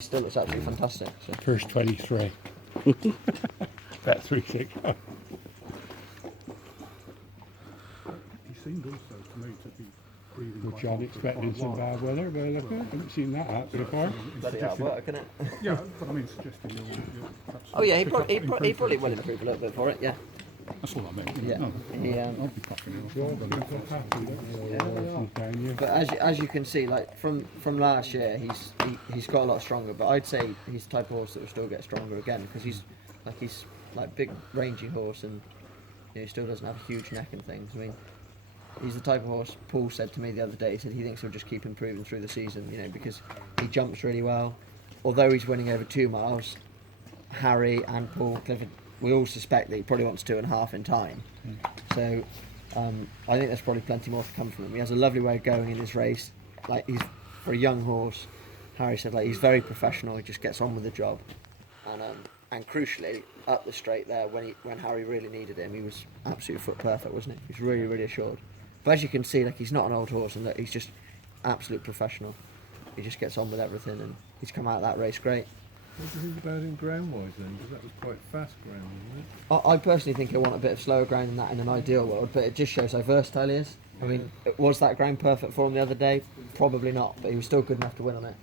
Still looks absolutely fantastic. So. First 23. About 3-6. He seemed also to me to be breathing Which quite I'd hard for expected quite a some while. bad weather, but look, I haven't seen that out before. Bloody hard work, isn't it? Yeah, but I mean, suggesting you'll perhaps Oh yeah, he pick up, probably improve will it. improve a little bit for it. Yeah. That's all I mean. Yeah. No, He, I'll be puffing it off. Sure, I'll but go for it. down you. But as you can see, like from last year, he's got a lot stronger. But I'd say he's the type of horse that will still get stronger again because he's like big rangy horse and he still doesn't have a huge neck and things. I mean, he's the type of horse. Paul said to me the other day, he said he thinks he'll just keep improving through the season. because he jumps really well. Although he's winning over 2 miles, Harry and Paul Clifford, we all suspect that he probably wants 2.5 in time. So I think there's probably plenty more to come from him. He has a lovely way of going in his race. Like he's for a young horse, Harry said, like he's very professional. He just gets on with the job, and crucially up the straight there when Harry really needed him, he was absolutely foot perfect, wasn't he? He's really assured. But as you can see, like he's not an old horse, and that he's just absolute professional. He just gets on with everything, and he's come out of that race great. What do you think about him ground-wise then? Because that was quite fast ground, wasn't it? I personally think he'll want a bit of slower ground than that in an ideal world, but it just shows how versatile he is. I mean, was that ground perfect for him the other day? Probably not, but he was still good enough to win on it.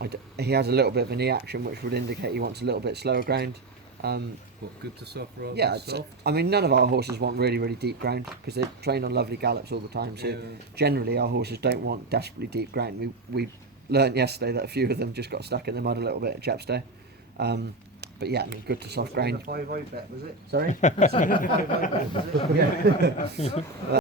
Yeah. He has a little bit of a knee action, which would indicate he wants a little bit slower ground. What, good to soft rather Yeah, than soft? I mean, none of our horses want really deep ground because they train on lovely gallops all the time. So generally, our horses don't want desperately deep ground. We learnt yesterday that a few of them just got stuck in the mud a little bit at Chepstow. But yeah, I mean, good to soft ground. 5-8 bet, was it? Sorry? Was it a 5-8 bet, was it? Yeah.